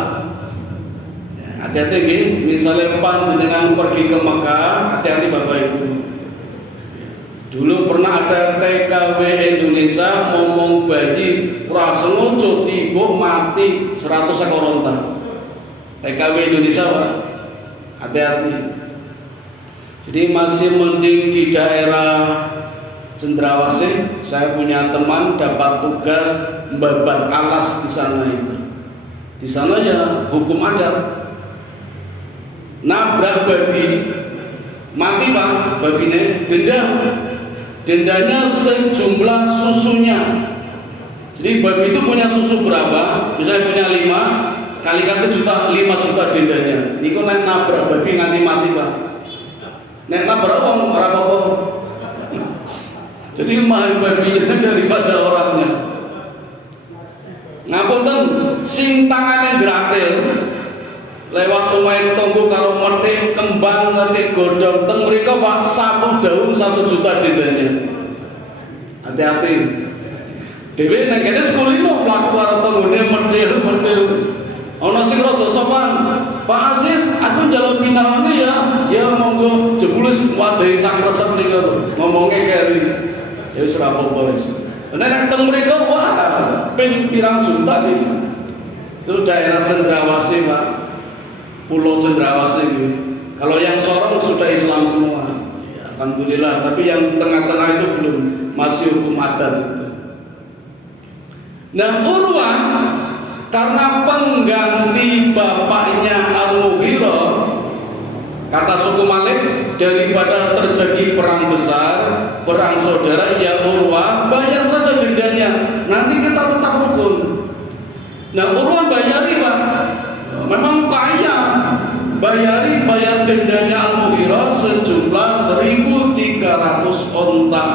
Ya, hati-hati nggih, misalnya panjenengan pergi ke Mekah, hati-hati Bapak Ibu. Dulu pernah ada TKW Indonesia ngomong bayi ora sengaja tiba mati 100 ekor onta. TKW Indonesia Pak, hati-hati. Jadi masih mending di daerah Cendrawasih. Saya punya teman dapat tugas membabat alas di sana itu. Di sana ya hukum adat. Nabrak babi, mati Pak, babinya denda. Dendanya sejumlah susunya. Jadi babi itu punya susu berapa? Misalnya punya 5, kalikan 1 juta, 5 juta dendanya. Niku nek nabrak babi nganti mati Pak. Nek nabrak wong ora apa-apa. Jadi mahal babinya daripada orangnya. Ngapunten, sing tangane gratil lewat omahe tonggo karo metik kembang metik godhong teng mriku Pak 1 daun 1 juta dendanya. Hati-hati. Dhewe nek kene sekulino mlaku karo tanggone metil-metil. Ana sing rada sopan. Pak Asis, aku njaluk pinangannya ya monggo jebule wadahi sak resep niku ngomongke keri. Ya wis ora apa-apa wis. Nek teng mriku wah ping pirang juta iki. Itu daerah Cendrawasih Pak. Pulau Cendrawasih ini. Kalau yang Sorong sudah Islam semua, ya, alhamdulillah. Tapi yang tengah-tengah itu belum, masih hukum adat itu. Nah Urwah karena pengganti bapaknya Al-Mughirah, kata suku Malik, daripada terjadi perang besar, perang saudara, ya Urwah bayar saja dendanya, nanti kita tetap rukun. Nah Urwah bayari Pak. Memang kaya, bayar dendanya Al-Mughirah sejumlah 1.300 onta.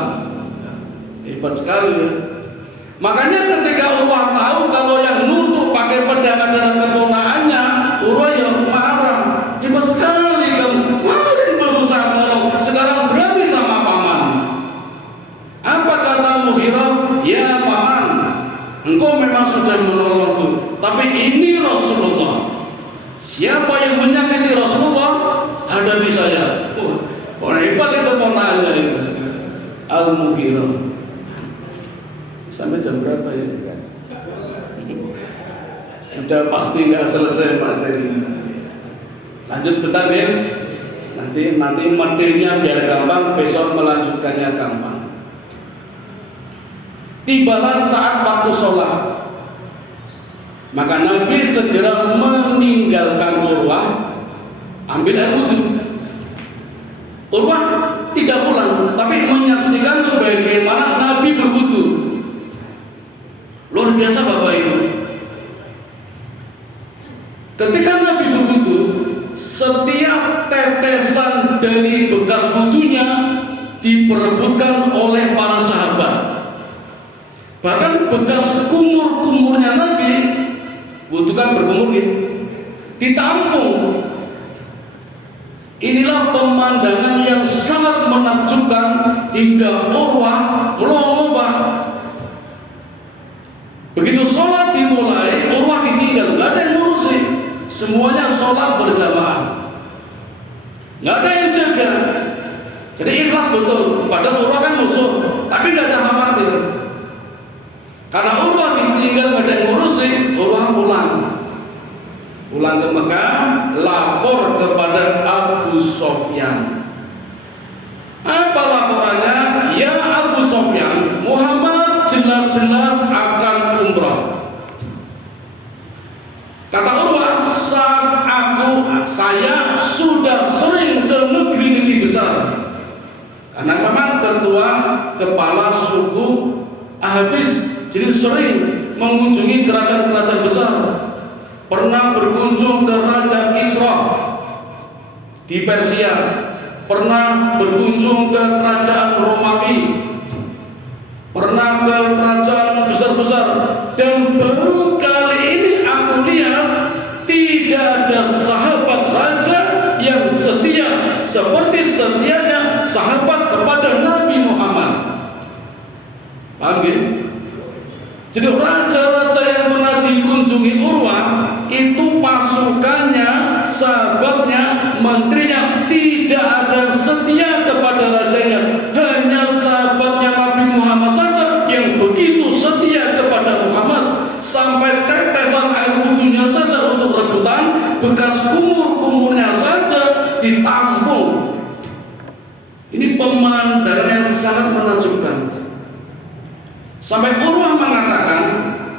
Hebat sekali ya. Makanya ketika Urwah tahu kalau yang nuduh pakai pedang adalah keponakannya, Urwah yang marah. Hebat sekali kamu, kemarin berusaha tolong, sekarang berani sama paman. Apa kata Mughirah? Ya paman, engkau memang sudah menolongku, tapi ini Rasulullah. Siapa yang menyakiti Rasulullah hadapi saya. Hebat itu ponakannya itu. Al-Mughirah. Sampai jam berapa ya? Sudah pasti nggak selesai materinya. Lanjut sebentar ya. Nanti materinya biar gampang, besok melanjutkannya gampang. Tibalah saat waktu sholat. Maka Nabi segera meninggalkan Urwah, ambil air wudhu. Urwah tidak pulang, tapi menyaksikan bagaimana Nabi berwudhu. Luar biasa Bapak Ibu. Ketika Nabi berwudhu, setiap tetesan dari bekas wudhunya diperebutkan oleh para sahabat. Bahkan bekas kumur-kumurnya Nabi, wudhu kan berkumur gitu, ditampung. Inilah pemandangan yang sangat menakjubkan hingga Urwah melongo Pak. Begitu sholat dimulai, Urwah ditinggal, nggak ada yang ngurusin. Semuanya sholat berjamaah, nggak ada yang jaga. Jadi ikhlas betul. Padahal Urwah kan musuh, tapi nggak ada khawatir. Karena Urwah ditinggal nggak ada yang ngurusin, Urwah pulang ke Mekah, lapor kepada Abu Sofyan. Apa laporannya? Ya Abu Sofyan, Muhammad jelas-jelas akan umrah. Kata Urwah, saya sudah sering ke negeri-negeri besar. Karena memang ketua kepala suku Habis, jadi sering mengunjungi kerajaan-kerajaan besar. Pernah berkunjung ke Raja Kisra di Persia, pernah berkunjung ke kerajaan Romawi, pernah ke kerajaan besar-besar, dan baru kali ini aku lihat tidak ada sahabat raja yang setia seperti setianya sahabat kepada Nabi Paham ya? Jadi raja-raja yang pernah dikunjungi Urwah itu pasukannya, sahabatnya, menterinya tidak ada setia kepada rajanya. Hanya sahabatnya Nabi Muhammad saja yang begitu setia kepada Muhammad, sampai tetesan air wudhunya saja untuk rebutan, bekas kumur-kumurnya saja ditampung. Ini pemandangan yang sangat menakjubkan. Sampai Urwah mengatakan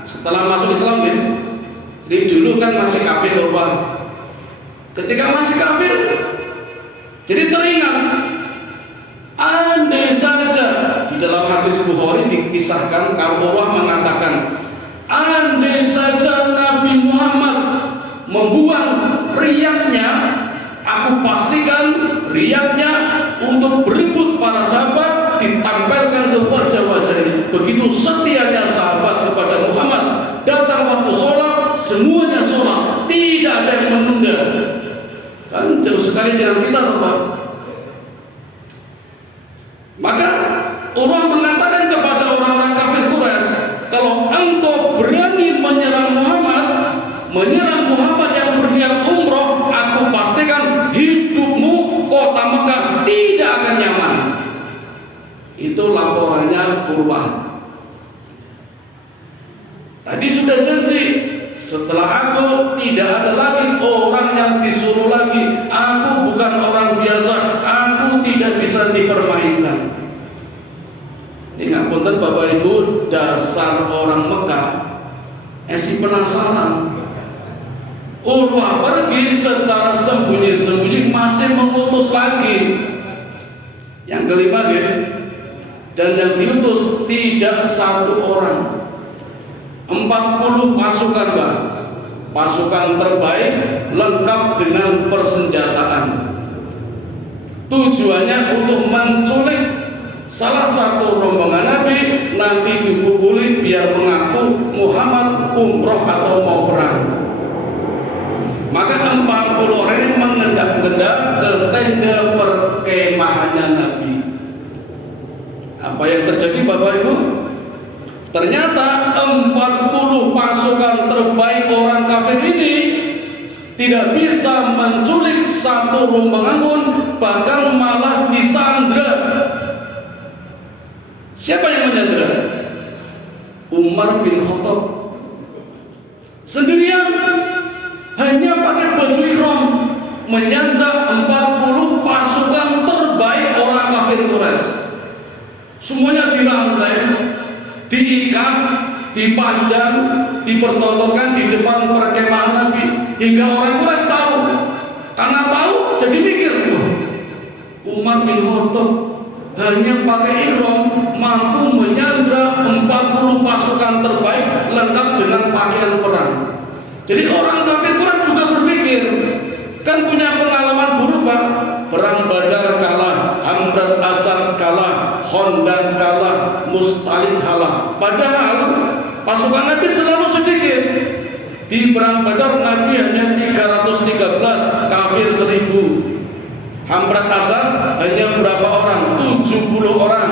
setelah masuk Islam ya, jadi dulu kan masih kafir Urwah. Ketika masih kafir, jadi teringat, andai saja, di dalam hadis Bukhari dikisahkan kalau Urwah mengatakan, andai saja Nabi Muhammad membuang riaknya, aku pastikan riaknya untuk berebut para sahabat ditampilkan ke wajah-wajah ini. Begitu setianya sahabat kepada Muhammad, datang waktu sholat semuanya sholat, tidak ada yang menunda. Kan jauh sekali dengan kita, Pak. Maka Urwah mengatakan kepada orang-orang kafir Quraisy, kalau engkau berani menyerang Muhammad yang berniat umroh, aku pastikan hidupmu kota Mekah tidak akan nyaman. Itu laporannya Urwah. Tadi sudah janji, setelah aku tidak ada lagi orang yang disuruh lagi. Aku bukan orang biasa, aku tidak bisa dipermainkan. Ini ngapunten Bapak Ibu, dasar orang Mekah esi penasaran. Urwah pergi secara sembunyi-sembunyi, masih mengutus lagi. Yang kelima ya, dan yang diutus tidak satu orang, 40 pasukan Pak, pasukan terbaik lengkap dengan persenjataan. Tujuannya untuk menculik salah satu rombongan Nabi, nanti dipukuli biar mengaku Muhammad umroh atau mau perang. Maka 40 orang yang mengendap-endap ke tenda perkemahannya Nabi. Apa yang terjadi Bapak Ibu? Ternyata 40 pasukan terbaik orang kafir ini tidak bisa menculik satu rombongan pun, bahkan malah disandra. Siapa yang menyandra? Umar bin Khattab sendirian, hanya pakai baju ihram, menyandra 40 pasukan terbaik orang kafir Quraisy. Semuanya dirantai, diikat, dipajang, dipertontonkan di depan perkemahan Nabi, hingga orang Quraisy tahu. Karena tahu, jadi mikir, Umar bin Khattab hanya pakai ihram mampu menyandra 40 pasukan terbaik lengkap dengan pakaian perang. Jadi orang kafir Quraisy juga berpikir, kan punya pengalaman buruk Pak. Perang Badar kalah, Amr Asad kalah, Khandaq kalah, Mustalik kalah. Padahal pasukan Nabi selalu sedikit. Di perang Badar Nabi hanya 313, kafir 1000. Amr Asad hanya berapa orang? 70 orang.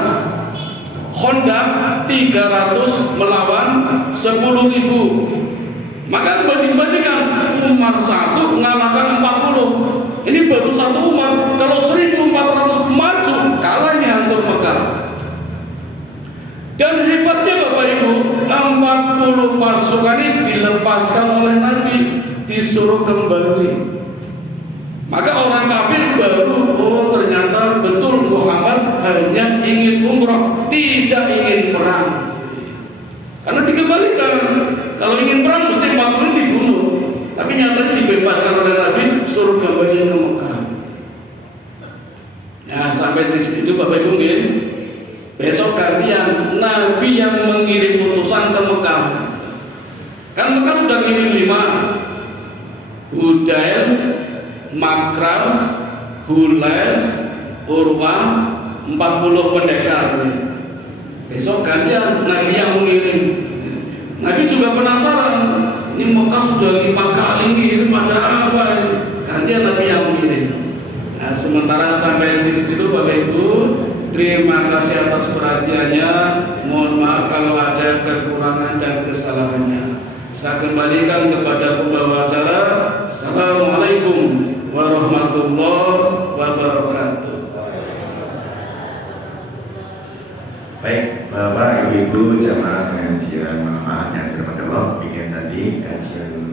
Khandaq 300 melawan 10.000. Maka banding-bandingkan, Umar 1 mengalahkan 40. Ini baru satu Umar. Kalau 1400 maju, kalah ini hancur Mekah. Dan hebatnya Bapak Ibu, 40 pasukan ini dilepaskan oleh Nabi, disuruh kembali. Maka orang kafir baru, oh ternyata betul Muhammad hanya ingin umrah, tidak ingin perang. Karena dikembalikan. Kalau ingin perang mesti 40 dibunuh. Tapi nyatanya dibebaskan oleh Nabi, suruh kembali ke Mekah. Nah sampai di situ Bapak Ibu nggih. Besok gantian Nabi yang mengirim utusan ke Mekah. Kan Mekah sudah ngirim 5, Hudail, Makras, Hules, Urwah, 40 pendekar. Besok gantian Nabi yang mengirim. Nabi juga penasaran, ini Mekah sudah 5 kali ngirim, ada apa ini? Gantian Nabi yang mengirim. Nah sementara sampai di situ Bapak Ibu, Terima kasih atas perhatiannya. Mohon maaf kalau ada kekurangan dan kesalahannya. Saya kembalikan kepada pembawa acara. Assalamualaikum warahmatullahi wabarakatuh. Baik, Bapak, Ibu, jamaah pengajian manfaat yang dirahmati Allah, bikin tadi kajian